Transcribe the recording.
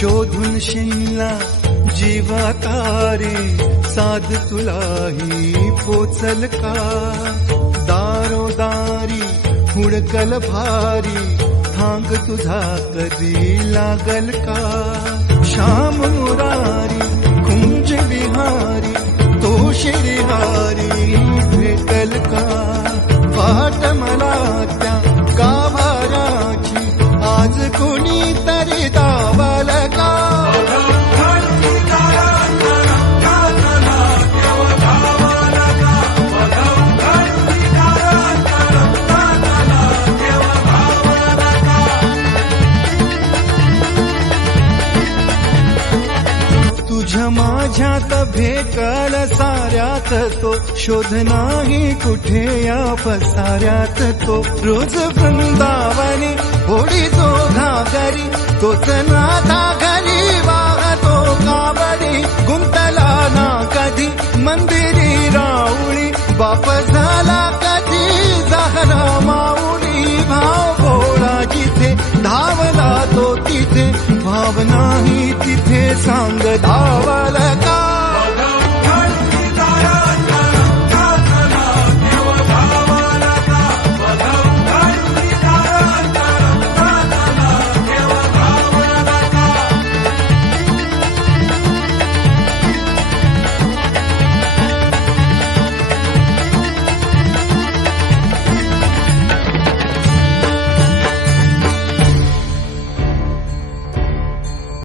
शोधून शिनला जीवा तारे साध तुलाही पोचल का दारोदारी हुडकल भारी थांग तुझा कधी लागल का श्याम मुरारी कुंज विहारी तो शिरिहारी भेटल का वाट मला त्या गाभाराची आज कोणी तरी दावाल का तुझ्या माझ्यात भेटल साऱ्यात तो शोध नाही कुठे या पसाऱ्यात तो रोज वृंदावनी होडी जो घागरी तोच नाथा घरी वाहतो कावरी गुंतला ना कधी मंदिरी राऊळी बाप झाला कधी झाला माऊली भाव भोळा जिथे धावला तो तिथे भाव नाही तिथे सांग धाव